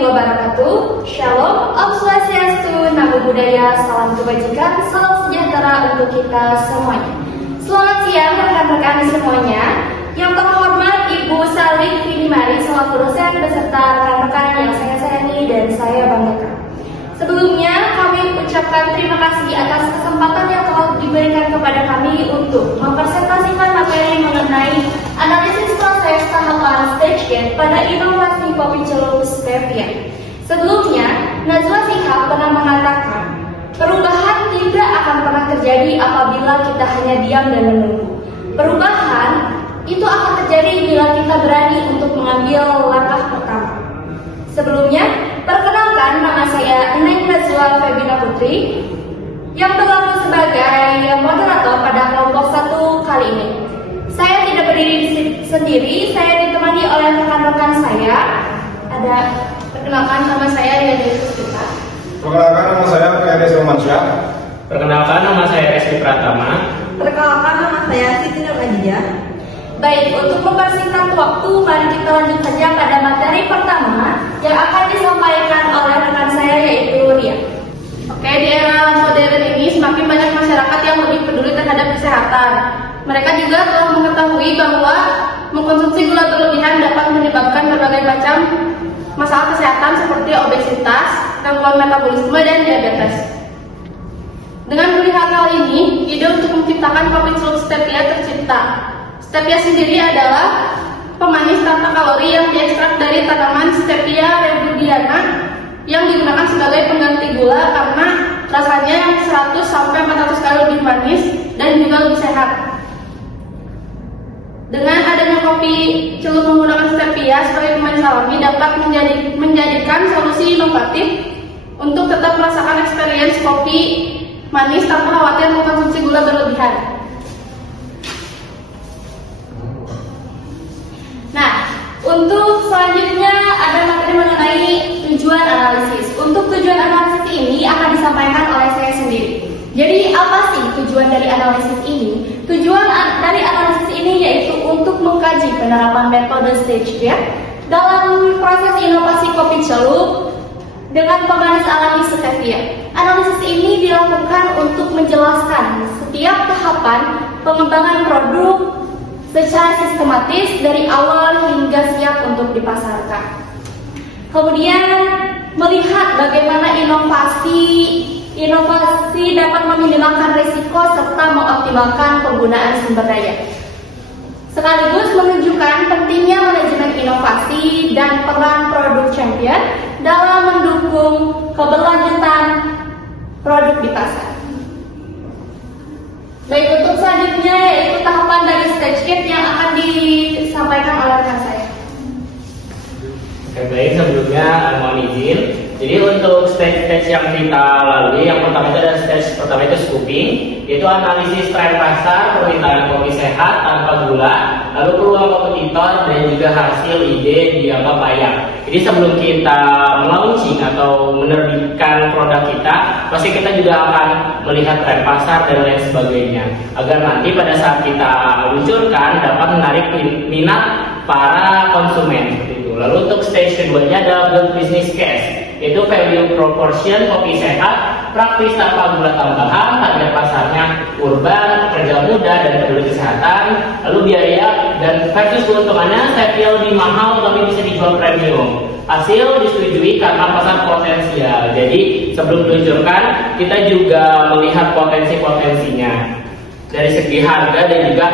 wabarakatuh. Shalom, Om Swastiastu, Namo Buddhaya, salam kebajikan, salam sejahtera untuk kita semuanya. Selamat siang rekan-rekan semuanya. Yang terhormat Ibu Salik Finimari selaku dosen beserta rekan-rekan yang saya sayangi dan saya banggakan. Sebelumnya kami ucapkan terima kasih atas kesempatan yang telah diberikan kepada kami untuk mempresentasikan materi mengenai analisis proses tahapan stage gate pada inovasi kopi celup stevia. Sebelumnya, Najwa Shihab pernah mengatakan, perubahan tidak akan pernah terjadi apabila kita hanya diam dan menunggu. Perubahan itu akan terjadi bila kita berani untuk mengambil langkah pertama. Sebelumnya, perkenalkan nama saya Neng Najwa Febina Putri yang berlaku sebagai moderator pada kelompok 1 kali ini. Saya tidak berdiri sendiri, saya ditemani oleh rekan-rekan saya. Ada perkenalkan nama saya Yadis Kita. Perkenalkan nama saya PNS Romansyah. Perkenalkan nama saya Reski Pratama. Perkenalkan nama saya Siti Nurhadijah. Baik, untuk mempersingkat waktu, mari kita lanjut saja pada materi pertama yang akan disampaikan oleh rekan saya yaitu Ria. Oke, di era modern ini semakin banyak masyarakat yang lebih peduli terhadap kesehatan. Mereka juga telah mengetahui bahwa mengkonsumsi gula berlebihan dapat menyebabkan berbagai macam masalah kesehatan seperti obesitas, gangguan metabolisme, dan diabetes. Dengan melihat hal ini, ide untuk menciptakan kopi celup stevia tercipta. Stevia sendiri adalah pemanis tanpa kalori yang diekstrak dari tanaman Stevia rebaudiana yang digunakan sebagai pengganti gula karena rasanya yang 100-400 kali lebih manis dan juga lebih sehat. Dengan adanya kopi celup menggunakan stevia sebagai pemanis alami dapat menjadikan solusi inovatif untuk tetap merasakan experience kopi manis tanpa khawatir mengkonsumsi gula berlebihan. Nah, untuk selanjutnya ada materi mengenai tujuan analisis. Untuk tujuan analisis ini akan disampaikan oleh saya sendiri. Jadi apa sih tujuan dari analisis ini? Tujuan dari analisis ini yaitu untuk mengkaji penerapan metode stage gate dalam proses inovasi kopi celup dengan pemanis alami stevia. Analisis ini dilakukan untuk menjelaskan setiap tahapan pengembangan produk secara sistematis dari awal hingga siap untuk dipasarkan. Kemudian melihat bagaimana inovasi dapat meminimalkan risiko serta mengoptimalkan penggunaan sumber daya. Sekaligus menunjukkan pentingnya manajemen inovasi dan peran produk champion dalam mendukung keberlanjutan produk di pasar. Baik, untuk selanjutnya yaitu tahapan dari stage gate yang akan disampaikan oleh rekan saya. Oke, baik, sebelumnya mohon izin. Jadi untuk stage yang kita lalui, yang pertama itu adalah stage pertama itu scoping, yaitu analisis tren pasar permintaan kopi sehat tanpa gula, lalu peluang kompetitor dan juga hasil ide dianggap layak. Jadi sebelum kita melaunching atau menerbitkan produk kita, pasti kita juga akan melihat tren pasar dan lain sebagainya, agar nanti pada saat kita luncurkan dapat menarik minat para konsumen. Lalu untuk stage keduanya adalah build business case, yaitu value proportion kopi sehat, praktis tanpa gula tambahan, target pasarnya urban, pekerja muda dan peduli kesehatan, lalu biaya dan versus keuntungannya stevia lebih mahal tapi bisa dijual premium. Hasil disetujui karena pasar potensial. Jadi sebelum diluncurkan kita juga melihat potensi-potensinya dari segi harga dan juga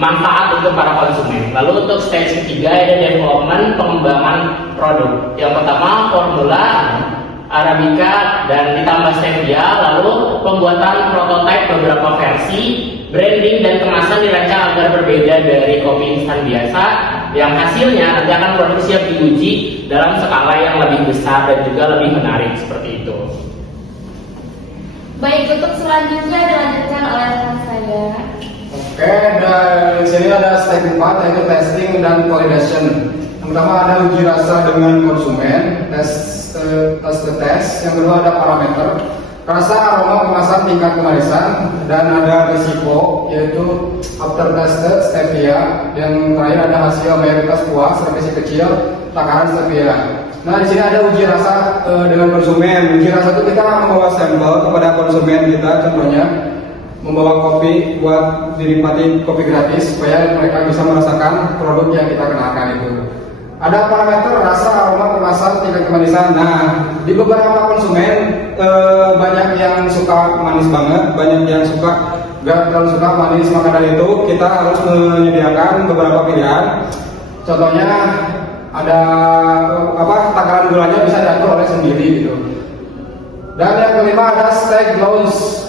manfaat untuk para konsumen. Lalu untuk stage ketiga ada development, pengembangan produk. Yang pertama formula Arabica dan ditambah stevia, lalu pembuatan prototipe beberapa versi, branding dan kemasan dirancang agar berbeda dari kopi instan biasa, yang hasilnya nanti akan produksi yang diuji dalam skala yang lebih besar dan juga lebih menarik seperti itu. Baik, untuk selanjutnya dilanjutkan oleh rekan saya. Oke, dan di sini ada step 4 yaitu testing dan validation. Yang pertama ada uji rasa dengan konsumen, tes. Yang kedua ada parameter, rasa, aroma, kemasan, tingkat kemanisan, dan ada risiko yaitu after tested stevia. Yang terakhir ada hasil mayoritas puas, remisi kecil, takaran stevia. Nah, di sini ada uji rasa dengan konsumen. Uji rasa itu kita membawa sampel kepada konsumen kita, contohnya membawa kopi buat dinikmati kopi gratis supaya mereka bisa merasakan produk yang kita kenalkan itu. Ada parameter rasa, aroma, kemasan, tingkat kemanisan. Nah, di beberapa konsumen banyak yang suka manis banget, banyak yang suka gak terlalu suka manis. Maka dari itu kita harus menyediakan beberapa pilihan. Contohnya ada takaran gulanya bisa diatur oleh sendiri gitu. Dan yang kelima ada stag launch.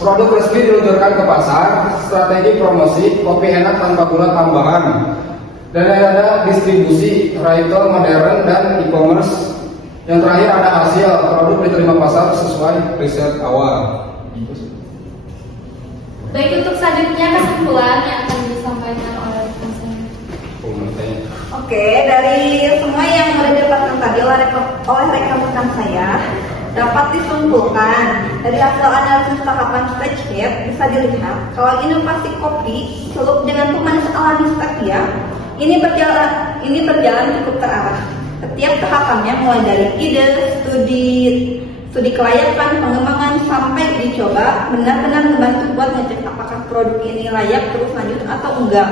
Produk resmi diluncurkan ke pasar, strategi promosi, kopi enak tanpa gula tambahan. Dan ada distribusi, retail modern dan e-commerce. Yang terakhir ada hasil, produk diterima pasar sesuai riset awal. Baik, untuk selanjutnya kesimpulan yang akan disampaikan oleh konsumen. Oke, dari semua yang didapatkan tadi oleh rekan-rekan saya, dapat disimpulkan dari hasil analisis tahapan stage step bisa dilihat kalau inovasi kopi celup dengan pemanis alami stevia ini berjalan cukup terarah. Setiap tahapannya mulai dari ide, studi kelayakan, pengembangan sampai dicoba benar-benar membantu buat ngecek apakah produk ini layak terus lanjut atau enggak.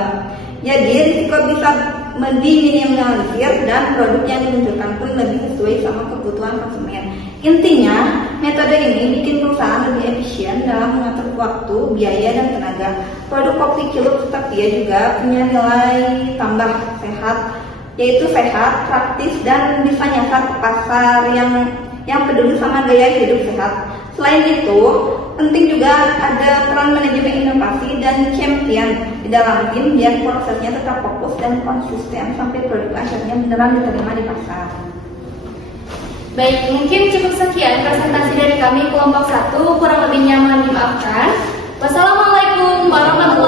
Jadi risiko bisa diminimalisir dan produk yang diluncurkan pun lebih sesuai sama kebutuhan konsumen. Intinya, metode ini bikin perusahaan lebih efisien dalam mengatur waktu, biaya, dan tenaga. Produk kopi celup stevia juga punya nilai tambah sehat, yaitu sehat, praktis, dan bisa nyasar ke pasar yang peduli sama gaya hidup sehat. Selain itu, penting juga ada peran manajemen inovasi dan champion di dalam tim biar prosesnya tetap fokus dan konsisten sampai produk akhirnya beneran diterima di pasar. Baik, mungkin cukup sekian presentasi dari kami kelompok 1, kurang lebihnya mohon dimaafkan. Wassalamualaikum warahmatullahi wabarakatuh.